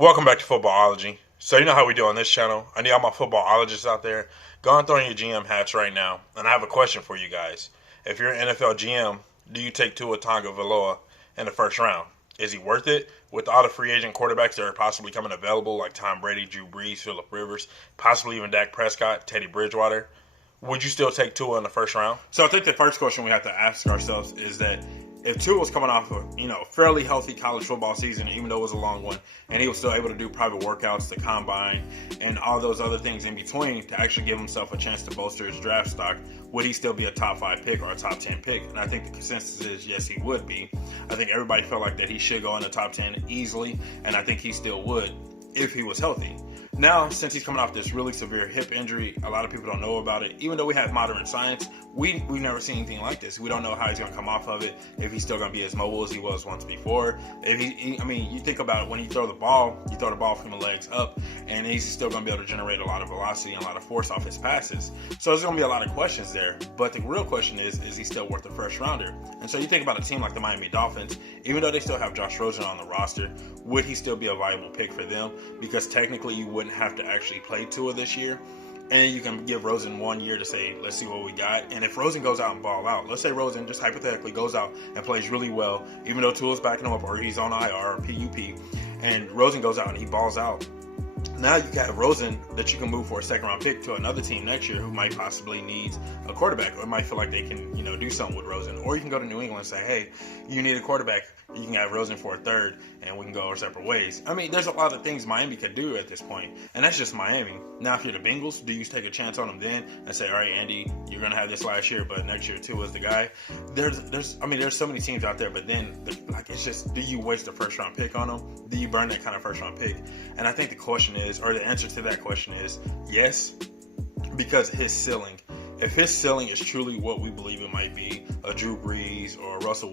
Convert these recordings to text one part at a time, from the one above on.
Welcome back to Footballology. So you know how we do on this channel. I need all my footballologists out there. Go and throw in your GM hats right now. And I have a question for you guys. If you're an NFL GM, do you take Tua Tagovailoa in the first round? Is he worth it? With all the free agent quarterbacks that are possibly coming available, like Tom Brady, Drew Brees, Phillip Rivers, possibly even Dak Prescott, Teddy Bridgewater, would you still take Tua in the first round? So I think the first question we have to ask ourselves is that if Tua was coming off a fairly healthy college football season, even though it was a long one, and he was still able to do private workouts, the combine, and all those other things in between to actually give himself a chance to bolster his draft stock, would he still be a top 5 pick or a top 10 pick? And I think the consensus is yes, he would be. I think everybody felt like that he should go in the top 10 easily, and I think he still would if he was healthy. Now, since he's coming off this really severe hip injury, a lot of people don't know about it. Even though we have modern science, we've never seen anything like this. We don't know how he's going to come off of it, if he's still going to be as mobile as he was once before. If you think about it, when you throw the ball from the legs up, and he's still going to be able to generate a lot of velocity and a lot of force off his passes. So there's going to be a lot of questions there. But the real question is he still worth a first rounder? And so you think about a team like the Miami Dolphins, even though they still have Josh Rosen on the roster, would he still be a viable pick for them? Because technically you wouldn't have to actually play Tua this year, and you can give Rosen 1 year to say, let's see what we got. And if Rosen goes out and ball out, let's say Rosen just hypothetically goes out and plays really well, even though Tua's backing him up or he's on IR or PUP, and Rosen goes out and he balls out, now you have Rosen that you can move for a second round pick to another team next year who might possibly need a quarterback, or might feel like they can, do something with Rosen. Or you can go to New England and say, hey, you need a quarterback. You can have Rosen for a third, and we can go our separate ways. I mean, there's a lot of things Miami could do at this point, and that's just Miami. Now, if you're the Bengals, do you take a chance on them then and say, all right, Andy, you're going to have this last year, but next year Tua is the guy? There's so many teams out there, but then, it's just, do you waste a first-round pick on them? Do you burn that kind of first-round pick? And I think the question is, or the answer to that question is, yes, because his ceiling. If his ceiling is truly what we believe it might be, a Drew Brees or Russell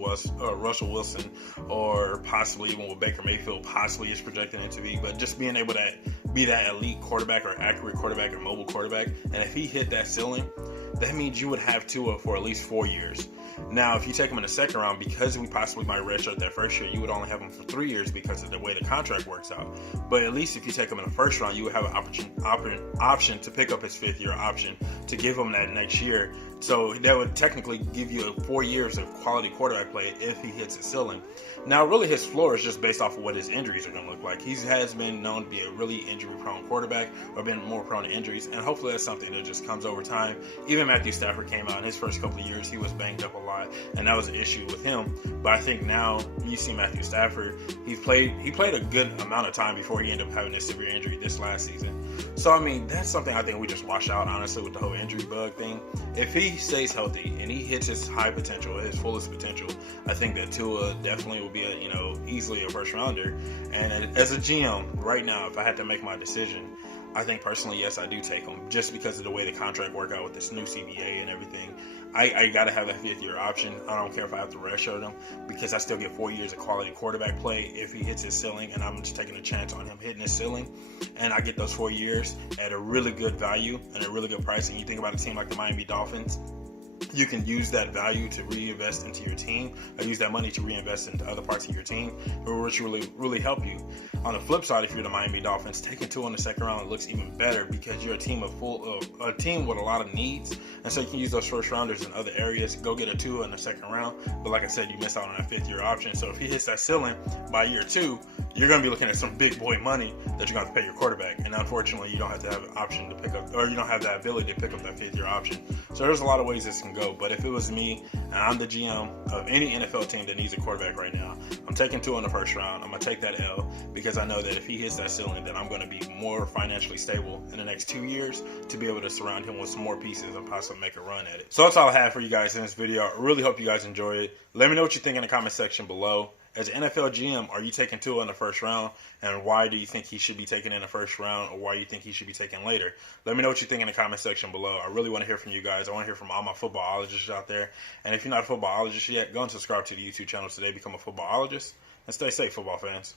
Wilson, or possibly even what Baker Mayfield possibly is projected it to be, but just being able to be that elite quarterback or accurate quarterback or mobile quarterback, and if he hit that ceiling, that means you would have Tua for at least 4 years. Now, if you take him in the second round, because we possibly might redshirt that first year, you would only have him for 3 years because of the way the contract works out. But at least if you take him in the first round, you would have an option to pick up his 5th year option to give him that next year. So that would technically give you 4 years of quality quarterback play if he hits his ceiling. Now, really, his floor is just based off of what his injuries are going to look like. He has been known to be a really injury-prone quarterback, or been more prone to injuries, and hopefully that's something that just comes over time. Even Matthew Stafford came out in his first couple of years, he was banged up a lot, and that was an issue with him. But I think now you see Matthew Stafford, he played a good amount of time before he ended up having a severe injury this last season. So, I mean, that's something I think we just wash out, honestly, with the whole injury bug thing. If he stays healthy and he hits his high potential, his fullest potential, I think that Tua definitely will be easily a first rounder. And as a GM right now, if I had to make my decision, I think personally, yes, I do take him, just because of the way the contract work out with this new CBA and everything. I got to have that 5th year option. I don't care if I have to redshirt him, because I still get 4 years of quality quarterback play if he hits his ceiling, and I'm just taking a chance on him hitting his ceiling. And I get those 4 years at a really good value and a really good price. And you think about a team like the Miami Dolphins, you can use that value to reinvest into your team, or use that money to reinvest into other parts of your team, which really help you. On the flip side, if you're the Miami Dolphins, taking Tua in the second round, it looks even better, because you're a team with a lot of needs, and so you can use those first rounders in other areas. Go get a Tua in the second round, but like I said, you miss out on that 5th year option. So if he hits that ceiling by year 2, you're going to be looking at some big boy money that you're going to have to pay your quarterback. And unfortunately, you don't have to have an option to pick up, or you don't have that ability to pick up that 5th year option. So there's a lot of ways this can go. But if it was me and I'm the GM of any NFL team that needs a quarterback right now, I'm taking Tua in the first round. I'm going to take that L, because I know that if he hits that ceiling, then I'm going to be more financially stable in the next 2 years to be able to surround him with some more pieces and possibly make a run at it. So that's all I have for you guys in this video. I really hope you guys enjoy it. Let me know what you think in the comment section below. As an NFL GM, are you taking Tua in the first round? And why do you think he should be taken in the first round, or why do you think he should be taken later? Let me know what you think in the comment section below. I really want to hear from you guys. I want to hear from all my footballologists out there. And if you're not a footballologist yet, go and subscribe to the YouTube channel today. Become a footballologist. And stay safe, football fans.